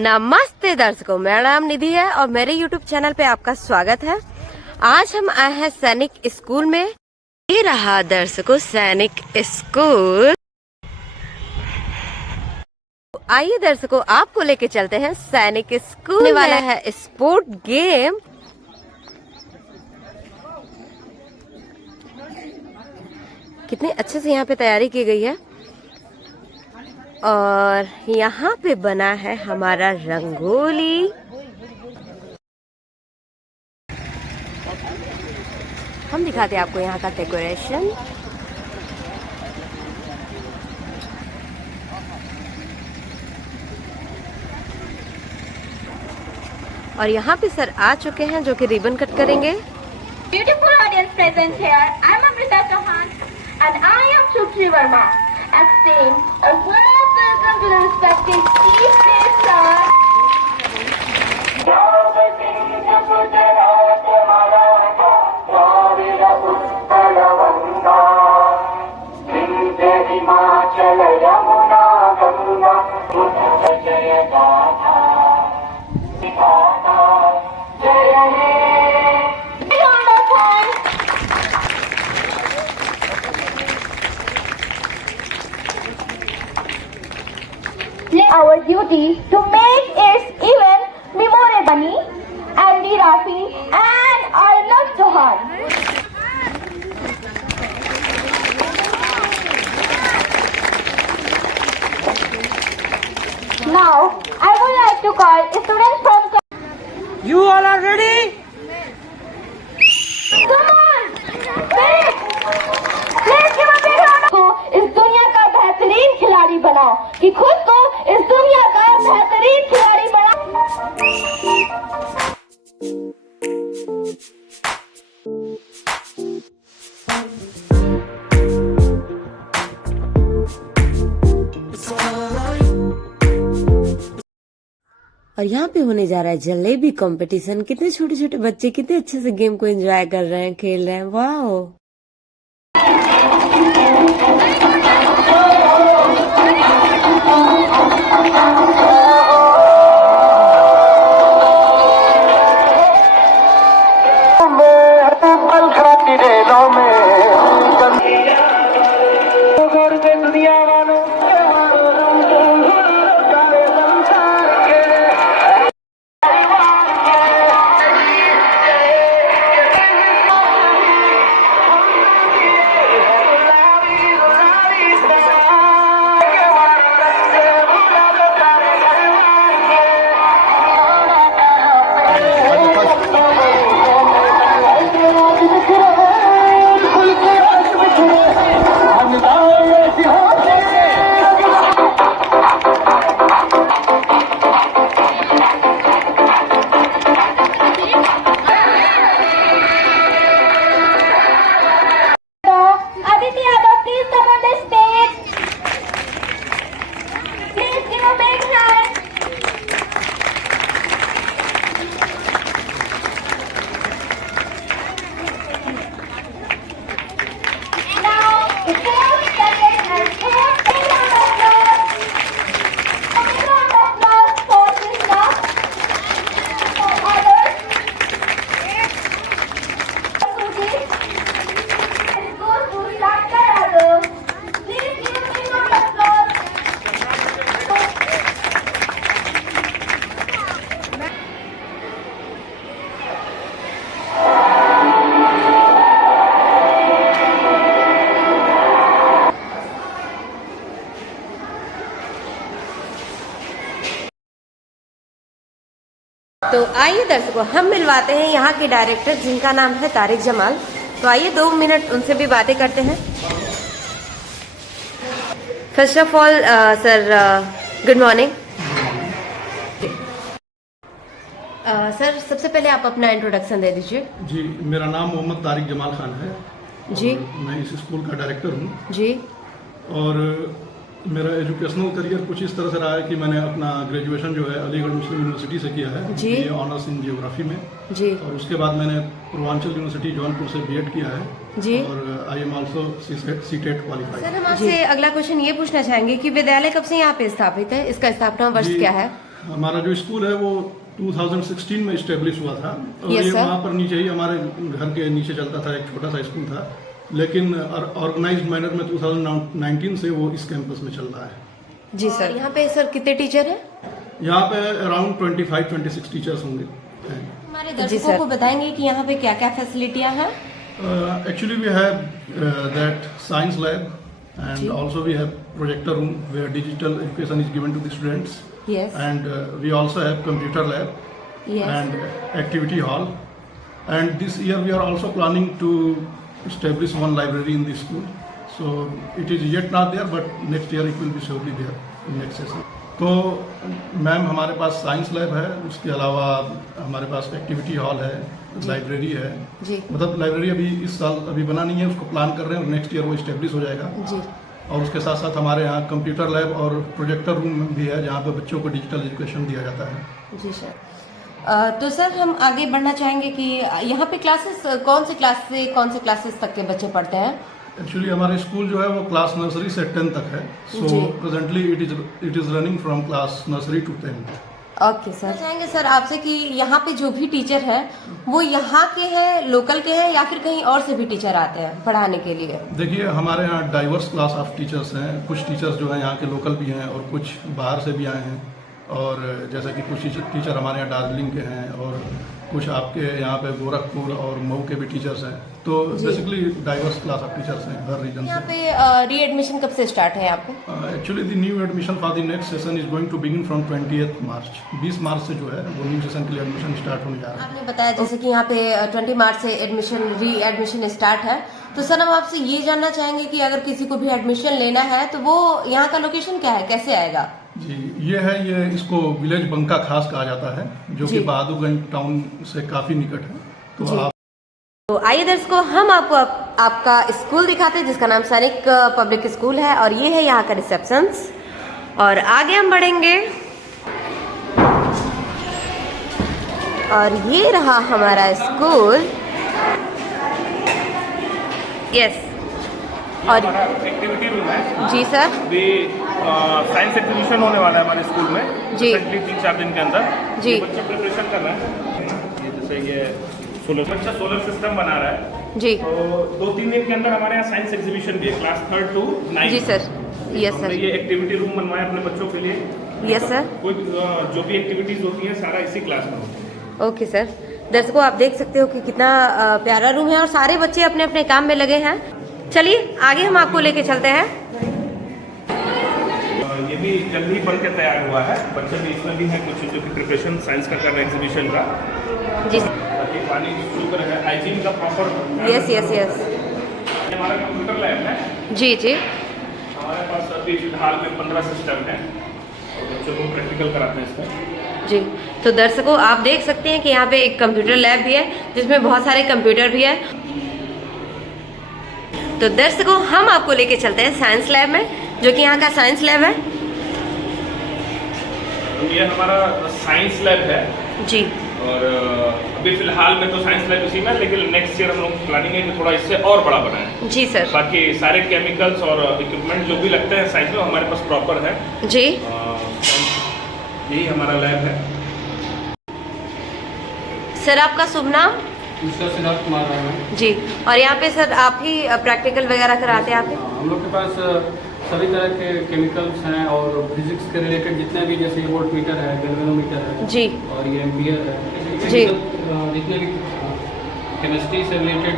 नमस्ते दर्शकों, मेरा नाम निधि है और मेरे YouTube चैनल पे आपका स्वागत है। आज हम आए हैं सैनिक स्कूल में। ये रहा दर्शकों सैनिक स्कूल। आइए दर्शकों, आपको लेके चलते हैं सैनिक स्कूल। होने वाला है स्पोर्ट गेम। कितने अच्छे से यहाँ पे तैयारी की गई है और यहाँ पे बना है हमारा रंगोली। हम दिखाते हैं आपको यहाँ का डेकोरेशन। और यहाँ पे सर आ चुके हैं जो कि रिबन कट करेंगे। Beautiful audience present here. I'm Amrita Chauhan and I am Shubhri Verma. Extend a warm welcome to the respected chief guests are our duty to make its event memorable. Andy Rafi and Arnav Chauhan. Now, I would like to call students from. You all are ready? Come on! Wait! Let's give a big round को इस दुनिया का बेहतरीन खिलाड़ी बनाओ कि खुद को इस दुनिया का बेहतरीन खिलाड़ी बनाओ। और यहाँ पे होने जा रहा है जलेबी कंपटीशन। कितने छोटे छोटे बच्चे कितने अच्छे से गेम को एंजॉय कर रहे हैं, खेल रहे हैं। वाह! तो आइए दर्शकों, हम मिलवाते हैं यहाँ के डायरेक्टर जिनका नाम है तारिक जमाल। तो आइए 2 मिनट उनसे भी बातें करते हैं। First of all sir, good morning. Sir, सबसे पहले आप अपना इंट्रोडक्शन दे दीजिए। जी, मेरा नाम मोहम्मद तारिक जमाल खान है जी। मैं इस स्कूल का डायरेक्टर हूँ जी। और मेरा एजुकेशनल करियर कुछ इस तरह से रहा है कि मैंने अपना ग्रेजुएशन जो है अलीगढ़ मुस्लिम यूनिवर्सिटी से किया है जी। ये ऑनर्स इन जियोग्राफी में जी। और उसके बाद मैंने पूर्वांचल यूनिवर्सिटी जौनपुर से बीएड किया है जी। और I am also CTET qualified. Sir, हम आपसे अगला क्वेश्चन ये पूछना चाहेंगे कि विद्यालय कब से यहाँ पे स्थापित है, इसका स्थापना वर्ष क्या है? हमारा जो स्कूल है वो 2016 में इस्टेब्लिश हुआ था और Yes, ये sir. वहाँ पर नीचे ही हमारे घर के नीचे चलता था, एक छोटा सा स्कूल था, लेकिन ऑर्गेनाइज्ड मैनर में 2019 से वो इस कैंपस में चल रहा है। जी सर। यहाँ पे सर कितने टीचर हैं? यहाँ पे अराउंड 25-26 टीचर्स होंगे। हमारे दर्शकों को बताएंगे कि यहाँ पे क्या क्या फैसिलिटियाँ हैं? Actually we have that science lab and also we have projector room where digital education is given to the students. Yes. And we also have computer lab Yes. and activity hall. And this year we are also planning to establish one library in the school. So it is yet not there, but next year it will be surely there in next session. तो ma'am हमारे पास science lab है, उसके अलावा हमारे पास activity hall है, library है। जी। मतलब library अभी इस साल अभी बना नहीं है, उसको प्लान कर रहे हैं और नेक्स्ट ईयर वो इस्टेब्लिश हो जाएगा। जी। और उसके साथ साथ हमारे यहाँ कंप्यूटर लैब और प्रोजेक्टर रूम भी है जहाँ पे बच्चों को डिजिटल एजुकेशन दिया जाता है। जी सर। तो सर हम आगे बढ़ना चाहेंगे कि यहाँ पे क्लासेस कौन से क्लास से कौन से क्लासेस तक के बच्चे पढ़ते हैं? एक्चुअली हमारे स्कूल जो है वो क्लास नर्सरी से 10 तक है। सो जी। Presently it is running from class nursery to 10। Okay sir. चाहेंगे सर आपसे कि यहाँ पे जो भी टीचर हैं वो यहाँ के हैं, लोकल के हैं या फिर कहीं और से भी टीचर आते हैं पढ़ाने के लिए? देखिए हमारे यहाँ डाइवर्स क्लास ऑफ टीचर्स हैं। कुछ टीचर्स जो हैं यहाँ के लोकल भी हैं और कुछ बाहर से भी आए हैं। और जैसे कि कुछ टीचर हमारे यहाँ दार्जिलिंग के हैं और कुछ आपके यहाँ पे गोरखपुर और मऊ के भी टीचर्स हैं। तो basically diverse class of teachers हैं हर रीजन यहाँ से। पे री एडमिशन कब से स्टार्ट है यहाँ पे? Actually the new admission for the next session is going to begin from 20th March. 20 मार्च से जो है वो न्यू सेशन के लिए एडमिशन स्टार्ट होने जा रहा है। आपने बताया जैसे कि यहाँ पे 20 मार्च से री एडमिशन स्टार्ट है, तो सर हम आपसे ये जानना चाहेंगे कि अगर किसी को भी एडमिशन लेना है तो वो यहाँ का लोकेशन क्या है, कैसे आएगा? जी ये इसको विलेज बंका खास कहा जाता है, जो कि बहादुरगंज टाउन से काफ़ी निकट है। तो आप तो आइए दर्शकों हम आपको आपका स्कूल दिखाते हैं जिसका नाम सैनिक पब्लिक स्कूल है और ये है यहाँ का रिसेप्शंस। और आगे हम बढ़ेंगे और ये रहा हमारा स्कूल। यस। और एक्टिविटी रूम है जी सर। भी साइंस एग्जीबिशन होने वाला है हमारे स्कूल में जी। रिसेंटली 3-4 दिन के अंदर। जी। ये बच्चे प्रिपरेशन कर रहे हैं। ये जैसे ये बच्चा सोलर सिस्टम बना रहा है। जी। तो 2-3 दिन के अंदर हमारे यहाँ साइंस एग्जीबिशन भी है क्लास 3rd to 9th। जी सर। यस हमने सर। ये एक्टिविटी रूम बनवाया अपने बच्चों के लिए। Yes sir. कोई जो भी एक्टिविटीज होती हैं सारा इसी क्लास में होती है। Okay sir. दर्शकों आप देख सकते हो कि कितना प्यारा रूम है और सारे बच्चे अपने अपने काम में लगे हैं। चलिए आगे हम आपको लेके चलते हैं। ये भी जल्दी ही बन के तैयार हुआ है। बच्चे भी इसमें भी हैं कुछ जो कि प्रिपरेशन साइंस का कर रहे हैं एग्जीबिशन का। जी। ताकि पानी शुक्र है हाइजीन का प्रॉपर। Yes yes yes. हमारा कंप्यूटर लैब है। जी जी। हमारे पास अभी फिलहाल में 15 सिस्टम है और बच्चों को प्रैक्टिकल कराते हैं इसमें। जी। तो दर्शकों आप देख सकते हैं कि यहाँ पे एक कंप्यूटर लैब भी है जिसमें बहुत सारे कंप्यूटर भी है। तो दर्शकों हम आपको लेके चलते हैं साइंस लैब में, जो कि यहाँ का साइंस लैब है। ये हमारा साइंस लैब है जी। और अभी फिलहाल में तो साइंस लैब इसी में, लेकिन नेक्स्ट ईयर हम लोग प्लानिंग है कि थोड़ा इससे और बड़ा बनाएं। जी सर। बाकी सारे केमिकल्स और इक्विपमेंट जो भी लगते हैं साइंस में हमारे पास प्रॉपर है। जी। यही हमारा लैब है। सर आपका शुभ नाम? सिद्धार्थ कुमार है। जी। और यहाँ पे सर आप ही प्रैक्टिकल वगैरह कराते हैं आप ही? हम लोग के पास सभी तरह के केमिकल्स हैं और फिजिक्स के रिलेटेड जितने भी, जैसे वोल्ट मीटर है, गैल्वेनोमीटर है जी। और ये एम्पियर है, जी। जितने भी केमिस्ट्री से रिलेटेड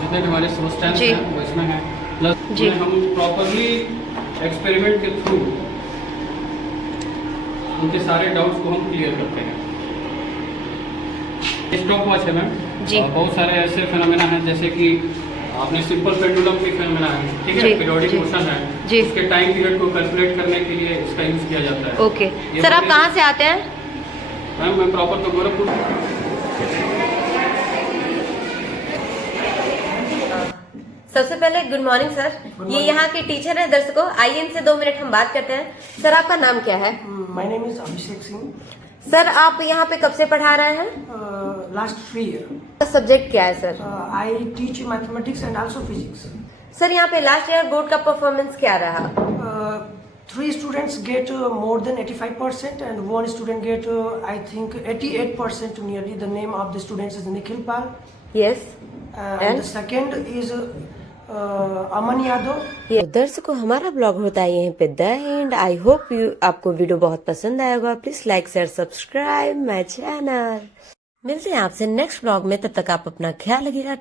जितने भी हमारे सब्सटेंस जी। हैं वो इसमें हैं। प्लस जी। हम प्रॉपरली एक्सपेरिमेंट के थ्रू उनके सारे डाउट्स को हम क्लियर करते हैं। स्टॉप वॉच है मैम जी। और बहुत सारे ऐसे फिनोमेना हैं जैसे कि आपने सिंपल पेंडुलम भी फिनोमेना है, ठीक जी, है, पीरियोडिक जी, मोशन है जी। उसके टाइम पीरियड को कैलकुलेट करने के लिए इसका यूज किया जाता है। ओके ये सर आप बड़ी- कहाँ से आते हैं? मैम मैं प्रॉपर तो गोरखपुर। सबसे पहले गुड मॉर्निंग सर। ये यहाँ के टीचर हैं। दर्शकों आइए इनसे 2 मिनट हम बात करते हैं। सर आपका नाम क्या है? My name is Abhishek Singh. Sir आप यहाँ पे कब से पढ़ा रहे हैं? Last 3 years. सब्जेक्ट क्या है sir? I teach mathematics and also physics. Sir यहाँ पे लास्ट ईयर बोर्ड का परफॉर्मेंस क्या रहा? 3 students get more than 85% and 1 student get I think 88% nearly. The name of the students is Nikhil Pal. Yes And the second is Aman Yadav. ये दर्शकों हमारा blog होता है यहीं पे द एंड। आई होप आपको वीडियो बहुत पसंद आया होगा। Please like share subscribe my channel. मिलते हैं आपसे नेक्स्ट ब्लॉग में, तब तक आप अपना ख्याल रखिएगा।